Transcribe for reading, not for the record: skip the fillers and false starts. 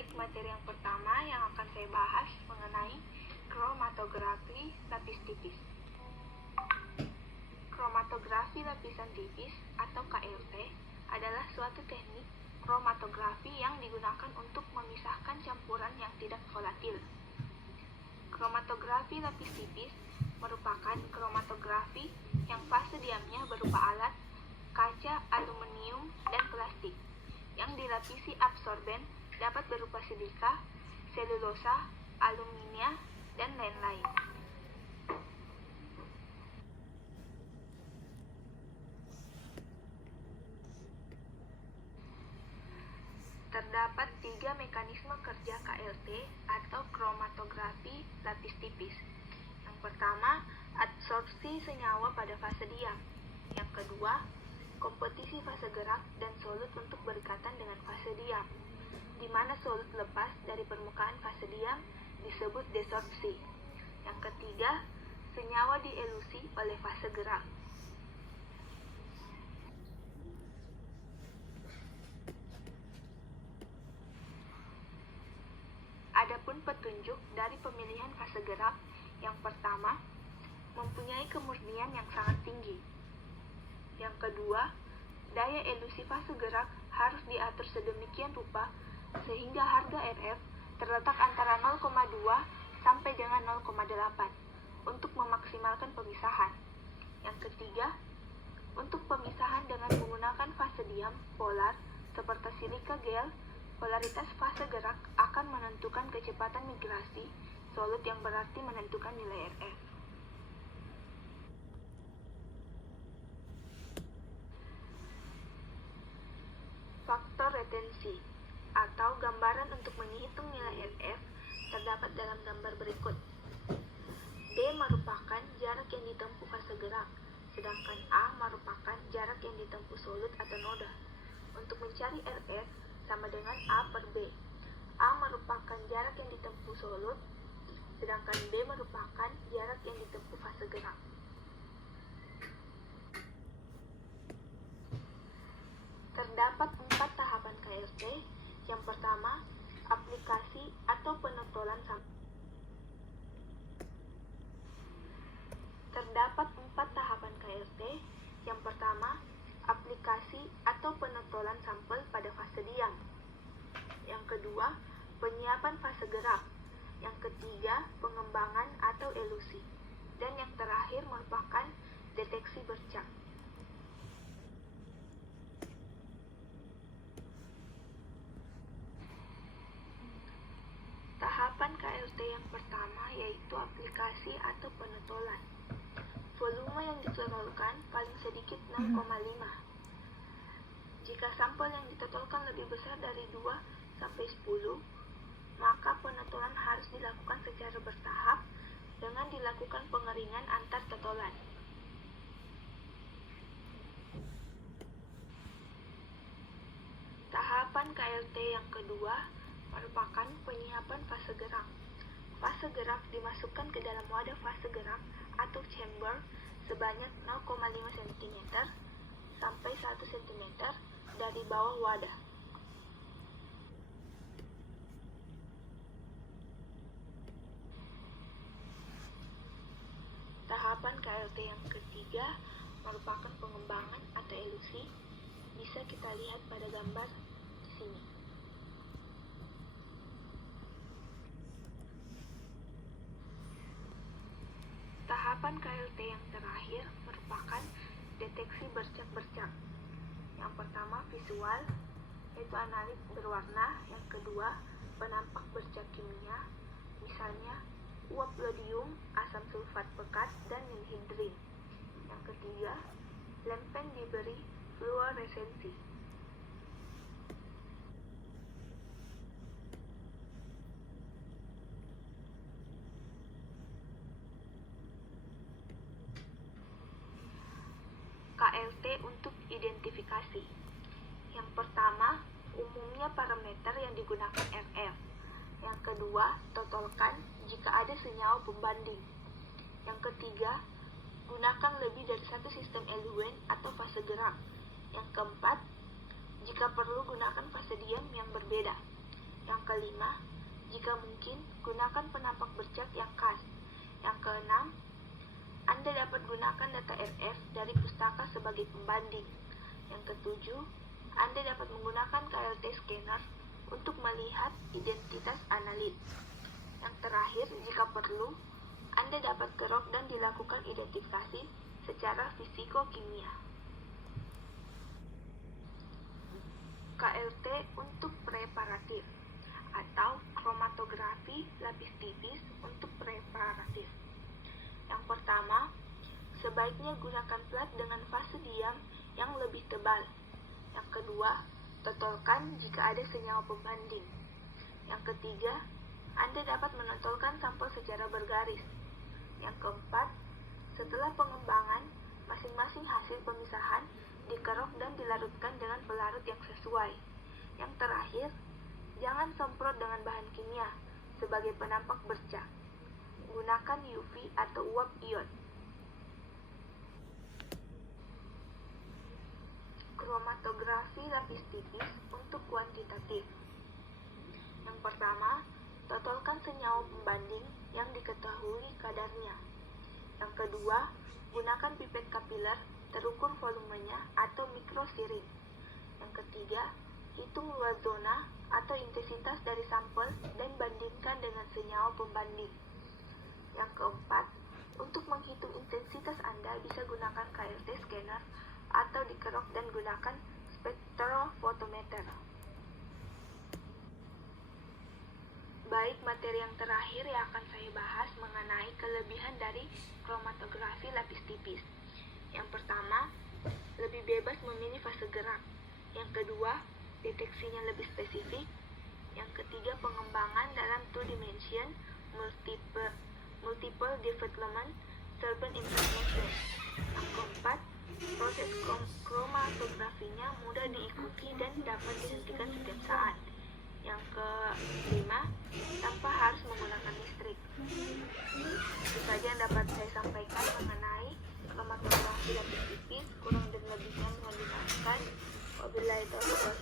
Baik, materi yang pertama yang akan saya bahas mengenai kromatografi lapis tipis. Kromatografi lapisan tipis atau KLT adalah suatu teknik kromatografi yang digunakan untuk memisahkan campuran yang tidak volatil. Kromatografi lapis tipis merupakan kromatografi yang fase diamnya berupa alat, kaca, aluminium, dan plastik yang dilapisi absorben dapat berupa silika, selulosa, aluminium, dan lain-lain. Terdapat 3 mekanisme kerja KLT atau kromatografi lapis tipis. Yang pertama, absorpsi senyawa pada fase diam. Yang kedua, kompetisi fase gerak dan solut untuk berikatan dengan fase diam, di mana solut lepas dari permukaan fase diam disebut desorpsi. Yang ketiga, senyawa dielusi oleh fase gerak. Adapun petunjuk dari pemilihan fase gerak, yang pertama, mempunyai kemurnian yang sangat tinggi. Yang kedua, daya elusi fase gerak harus diatur sedemikian rupa sehingga harga RF terletak antara 0,2 sampai dengan 0,8 untuk memaksimalkan pemisahan. Yang ketiga, untuk pemisahan dengan menggunakan fase diam polar seperti silika gel, polaritas fase gerak akan menentukan kecepatan migrasi solut yang berarti menentukan nilai RF. Faktor retensi atau gambaran untuk menghitung nilai RF terdapat dalam gambar berikut. D merupakan jarak yang ditempuh fase gerak, sedangkan A merupakan jarak yang ditempuh solut atau noda. Untuk mencari RF sama dengan A per B. A merupakan jarak yang ditempuh solut, sedangkan B merupakan jarak yang ditempuh fase gerak. Terdapat 4 tahapan KLT. Yang pertama, aplikasi atau penotolan sampel. Terdapat 4 tahapan KLT. Yang pertama, aplikasi atau penotolan sampel pada fase diam. Yang kedua, penyiapan fase gerak. Yang ketiga, pengembangan atau elusi. Dan yang terakhir merupakan deteksi bercak. Tahapan KLT yang pertama yaitu aplikasi atau penotolan. Volume yang ditotolkan paling sedikit 0,5. Jika sampel yang ditotolkan lebih besar dari 2 sampai 10, maka penotolan harus dilakukan secara bertahap dengan dilakukan pengeringan antar totolan. Tahapan KLT yang kedua merupakan penyiapan fase gerak. Fase gerak dimasukkan ke dalam wadah fase gerak atau chamber sebanyak 0,5 cm sampai 1 cm dari bawah wadah. Tahapan KLT yang ketiga merupakan pengembangan atau elusi. Bisa kita lihat pada gambar di sini. Tahapan KLT yang terakhir merupakan deteksi bercak-bercak. Yang pertama visual, yaitu analit berwarna. Yang kedua, penampak bercak kimia, misalnya uap yodium, asam sulfat pekat, dan nilhidrin. Yang ketiga, lempen diberi fluoresensi. KLT untuk identifikasi. Yang pertama, umumnya parameter yang digunakan RF. Yang kedua, totolkan jika ada senyawa pembanding. Yang ketiga, gunakan lebih dari satu sistem eluen atau fase gerak. Yang keempat, jika perlu gunakan fase diam yang berbeda. Yang kelima, jika mungkin, gunakan penampak bercak yang khas. Yang keenam, Anda dapat gunakan data RF dari pustaka sebagai pembanding. Yang ketujuh, Anda dapat menggunakan KLT scanner untuk melihat identitas analit. Yang terakhir, jika perlu, Anda dapat kerok dan dilakukan identifikasi secara fisiko-kimia. KLT untuk preparatif atau kromatografi lapis tipis untuk preparatif. Yang pertama, sebaiknya gunakan plat dengan fase diam yang lebih tebal. Yang kedua, totolkan jika ada senyawa pembanding. Yang ketiga, Anda dapat menotolkan sampel secara bergaris. Yang keempat, setelah pengembangan, masing-masing hasil pemisahan dikerok dan dilarutkan dengan pelarut yang sesuai. Yang terakhir, jangan semprot dengan bahan kimia sebagai penampak bercak. Gunakan UV atau uap ion. Kromatografi lapis tipis untuk kuantitatif. Yang pertama, totolkan senyawa pembanding yang diketahui kadarnya. Yang kedua, gunakan pipet kapiler terukur volumenya atau mikrosiring. Yang ketiga, hitung luas zona atau intensitas dari sampel dan bandingkan dengan senyawa pembanding. Yang keempat, untuk menghitung intensitas Anda bisa gunakan KLT scanner atau dikerok dan gunakan spektrofotometer. Baik, materi yang terakhir yang akan saya bahas mengenai kelebihan dari kromatografi lapis tipis. Yang pertama, lebih bebas memilih fase gerak. Yang kedua, deteksinya lebih spesifik. Yang ketiga, pengembangan dalam 2 dimension, multiple development, serpent information. Yang keempat, proses kromatografinya mudah diikuti dan dapat dihentikan setiap saat. Yang kelima, tanpa harus menggunakan listrik. Itu saja yang dapat saya sampaikan mengenai kromatografi lapis tipis. Kurang dan lebihnya mohon dimaafkan. Wabillahi taufiq.